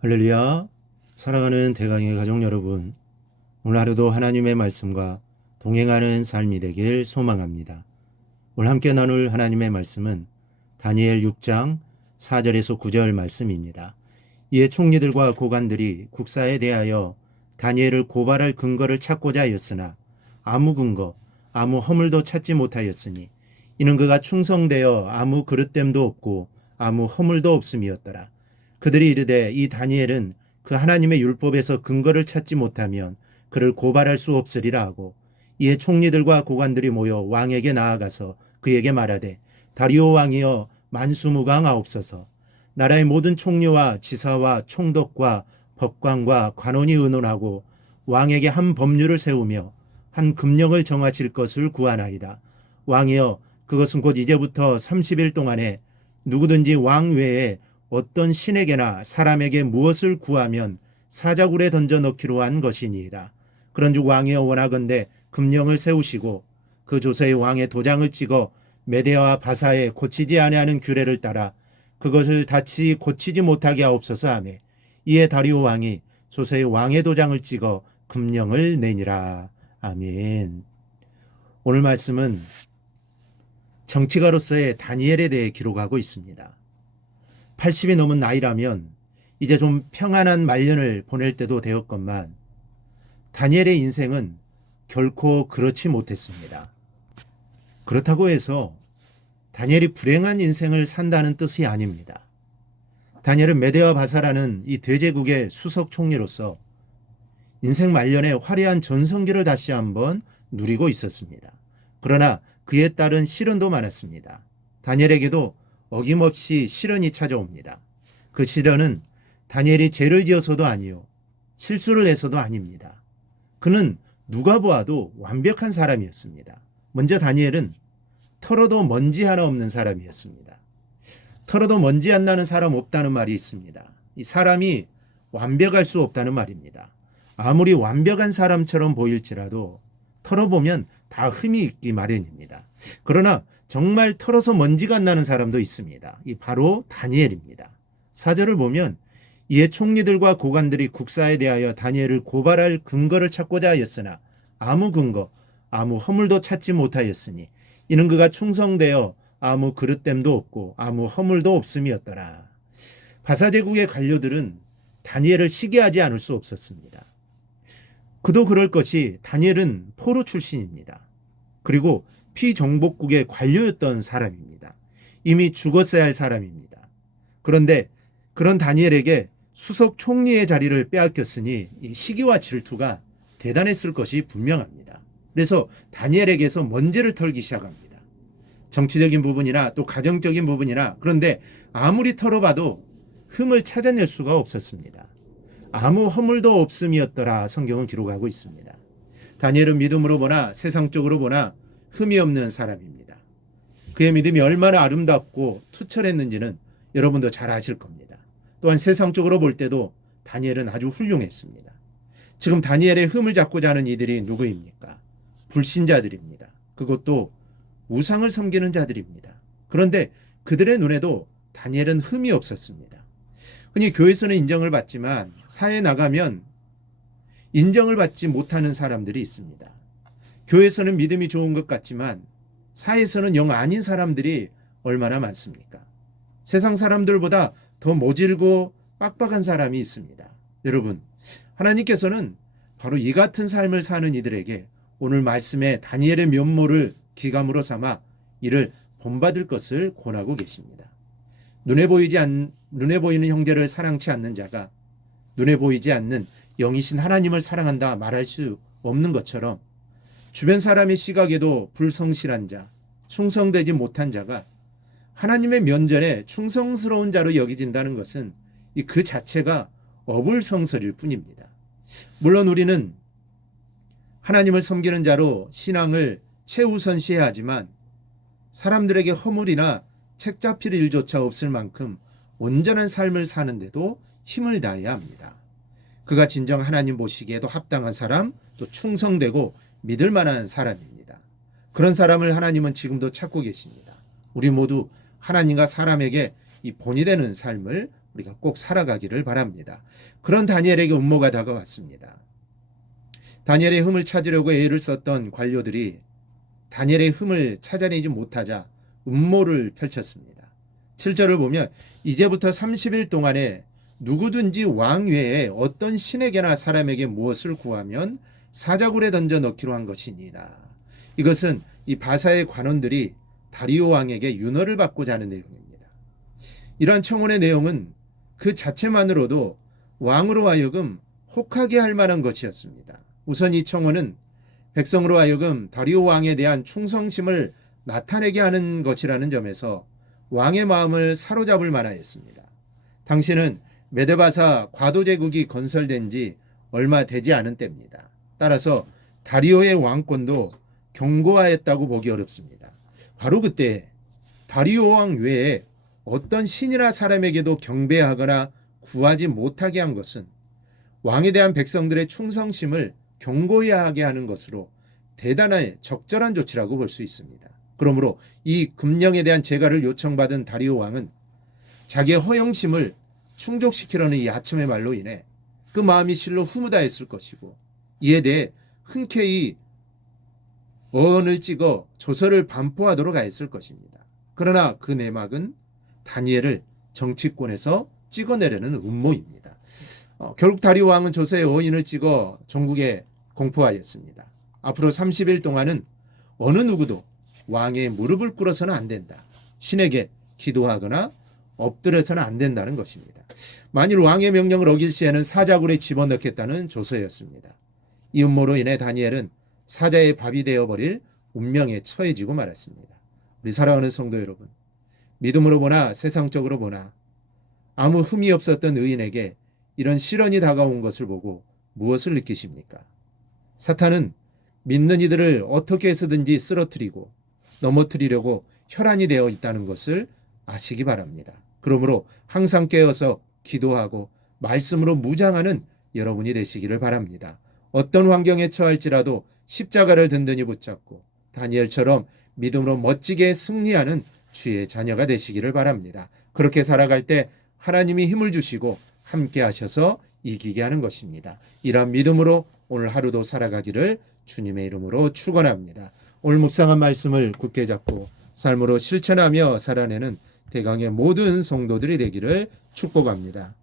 할렐루야. 사랑하는 대강의 가족 여러분, 오늘 하루도 하나님의 말씀과 동행하는 삶이 되길 소망합니다. 오늘 함께 나눌 하나님의 말씀은 다니엘 6장 4절에서 9절 말씀입니다. 이에 총리들과 고관들이 국사에 대하여 다니엘을 고발할 근거를 찾고자 하였으나 아무 근거, 아무 허물도 찾지 못하였으니 이는 그가 충성되어 아무 그릇됨도 없고 아무 허물도 없음이었더라. 그들이 이르되 이 다니엘은 그 하나님의 율법에서 근거를 찾지 못하면 그를 고발할 수 없으리라 하고, 이에 총리들과 고관들이 모여 왕에게 나아가서 그에게 말하되 다리오 왕이여 만수무강하옵소서. 나라의 모든 총리와 지사와 총독과 법관과 관원이 의논하고 왕에게 한 법률을 세우며 한 금령을 정하실 것을 구하나이다. 왕이여 그것은 곧 이제부터 30일 동안에 누구든지 왕 외에 어떤 신에게나 사람에게 무엇을 구하면 사자굴에 던져 넣기로 한 것이니이다. 그런즉 왕이여 원하건대 금령을 세우시고 그 조서에 왕의 도장을 찍어 메대와 바사에 고치지 아니하는 규례를 따라 그것을 다치 고치지 못하게 하옵소서 하매, 이에 다리오 왕이 조서에 왕의 도장을 찍어 금령을 내니라. 아멘. 오늘 말씀은 정치가로서의 다니엘에 대해 기록하고 있습니다. 80이 넘은 나이라면 이제 좀 평안한 말년을 보낼 때도 되었건만 다니엘의 인생은 결코 그렇지 못했습니다. 그렇다고 해서 다니엘이 불행한 인생을 산다는 뜻이 아닙니다. 다니엘은 메대와 바사라는 이 대제국의 수석 총리로서 인생 말년에 화려한 전성기를 다시 한번 누리고 있었습니다. 그러나 그에 따른 시련도 많았습니다. 다니엘에게도 어김없이 시련이 찾아옵니다. 그 시련은 다니엘이 죄를 지어서도 아니요, 실수를 해서도 아닙니다. 그는 누가 보아도 완벽한 사람이었습니다. 먼저 다니엘은 털어도 먼지 하나 없는 사람이었습니다. 털어도 먼지 안 나는 사람 없다는 말이 있습니다. 이 사람이 완벽할 수 없다는 말입니다. 아무리 완벽한 사람처럼 보일지라도 털어보면 다 흠이 있기 마련입니다. 그러나 정말 털어서 먼지가 안 나는 사람도 있습니다. 이 바로 다니엘입니다. 4절을 보면 이에 총리들과 고관들이 국사에 대하여 다니엘을 고발할 근거를 찾고자 하였으나 아무 근거, 아무 허물도 찾지 못하였으니 이는 그가 충성되어 아무 그릇됨도 없고 아무 허물도 없음이었더라. 바사제국의 관료들은 다니엘을 시기하지 않을 수 없었습니다. 그도 그럴 것이 다니엘은 포로 출신입니다. 그리고 피정복국의 관료였던 사람입니다. 이미 죽었어야 할 사람입니다. 그런데 그런 다니엘에게 수석 총리의 자리를 빼앗겼으니 이 시기와 질투가 대단했을 것이 분명합니다. 그래서 다니엘에게서 먼지를 털기 시작합니다. 정치적인 부분이나 또 가정적인 부분이나, 그런데 아무리 털어봐도 흠을 찾아낼 수가 없었습니다. 아무 허물도 없음이었더라 성경은 기록하고 있습니다. 다니엘은 믿음으로 보나 세상적으로 보나 흠이 없는 사람입니다. 그의 믿음이 얼마나 아름답고 투철했는지는 여러분도 잘 아실 겁니다. 또한 세상적으로 볼 때도 다니엘은 아주 훌륭했습니다. 지금 다니엘의 흠을 잡고자 하는 이들이 누구입니까? 불신자들입니다. 그것도 우상을 섬기는 자들입니다. 그런데 그들의 눈에도 다니엘은 흠이 없었습니다. 흔히 교회에서는 인정을 받지만 사회에 나가면 인정을 받지 못하는 사람들이 있습니다. 교회에서는 믿음이 좋은 것 같지만 사회에서는 영 아닌 사람들이 얼마나 많습니까? 세상 사람들보다 더 모질고 빡빡한 사람이 있습니다. 여러분, 하나님께서는 바로 이 같은 삶을 사는 이들에게 오늘 말씀에 다니엘의 면모를 기감으로 삼아 이를 본받을 것을 권하고 계십니다. 눈에 보이는 형제를 사랑치 않는 자가 눈에 보이지 않는 영이신 하나님을 사랑한다 말할 수 없는 것처럼, 주변 사람의 시각에도 불성실한 자, 충성되지 못한 자가 하나님의 면전에 충성스러운 자로 여겨진다는 것은 그 자체가 어불성설일 뿐입니다. 물론 우리는 하나님을 섬기는 자로 신앙을 최우선시해야 하지만 사람들에게 허물이나 책 잡힐 일조차 없을 만큼 온전한 삶을 사는데도 힘을 다해야 합니다. 그가 진정 하나님 보시기에도 합당한 사람, 또 충성되고 믿을 만한 사람입니다. 그런 사람을 하나님은 지금도 찾고 계십니다. 우리 모두 하나님과 사람에게 이 본이 되는 삶을 우리가 꼭 살아가기를 바랍니다. 그런 다니엘에게 음모가 다가왔습니다. 다니엘의 흠을 찾으려고 애를 썼던 관료들이 다니엘의 흠을 찾아내지 못하자 음모를 펼쳤습니다. 7절을 보면 이제부터 30일 동안에 누구든지 왕 외에 어떤 신에게나 사람에게 무엇을 구하면 사자굴에 던져 넣기로 한 것이니이다. 이것은 이 바사의 관원들이 다리오 왕에게 윤허를 받고자 하는 내용입니다. 이러한 청원의 내용은 그 자체만으로도 왕으로 하여금 혹하게 할 만한 것이었습니다. 우선 이 청원은 백성으로 하여금 다리오 왕에 대한 충성심을 나타내게 하는 것이라는 점에서 왕의 마음을 사로잡을 만하였습니다. 당시는 메데바사 과도 제국이 건설된 지 얼마 되지 않은 때입니다. 따라서 다리오의 왕권도 견고하였다고 보기 어렵습니다. 바로 그때 다리오 왕 외에 어떤 신이나 사람에게도 경배하거나 구하지 못하게 한 것은 왕에 대한 백성들의 충성심을 견고히 하게 하는 것으로 대단한 적절한 조치라고 볼 수 있습니다. 그러므로 이 금령에 대한 제가를 요청받은 다리오 왕은 자기의 허영심을 충족시키려는 이 아첨의 말로 인해 그 마음이 실로 흐뭇하였을 것이고 이에 대해 흔쾌히 어언을 찍어 조서를 반포하도록 하였을 것입니다. 그러나 그 내막은 다니엘을 정치권에서 찍어내려는 음모입니다. 결국 다리오 왕은 조서에 어인을 찍어 전국에 공포하였습니다. 앞으로 30일 동안은 어느 누구도 왕의 무릎을 꿇어서는 안 된다. 신에게 기도하거나 엎드려서는 안 된다는 것입니다. 만일 왕의 명령을 어길 시에는 사자굴에 집어넣겠다는 조서였습니다. 이 음모로 인해 다니엘은 사자의 밥이 되어버릴 운명에 처해지고 말았습니다. 우리 사랑하는 성도 여러분, 믿음으로 보나 세상적으로 보나 아무 흠이 없었던 의인에게 이런 시련이 다가온 것을 보고 무엇을 느끼십니까? 사탄은 믿는 이들을 어떻게 해서든지 쓰러뜨리고 넘어뜨리려고 혈안이 되어 있다는 것을 아시기 바랍니다. 그러므로 항상 깨어서 기도하고 말씀으로 무장하는 여러분이 되시기를 바랍니다. 어떤 환경에 처할지라도 십자가를 든든히 붙잡고 다니엘처럼 믿음으로 멋지게 승리하는 주의 자녀가 되시기를 바랍니다. 그렇게 살아갈 때 하나님이 힘을 주시고 함께 하셔서 이기게 하는 것입니다. 이러한 믿음으로 오늘 하루도 살아가기를 주님의 이름으로 축원합니다. 오늘 묵상한 말씀을 굳게 잡고 삶으로 실천하며 살아내는 대강의 모든 성도들이 되기를 축복합니다.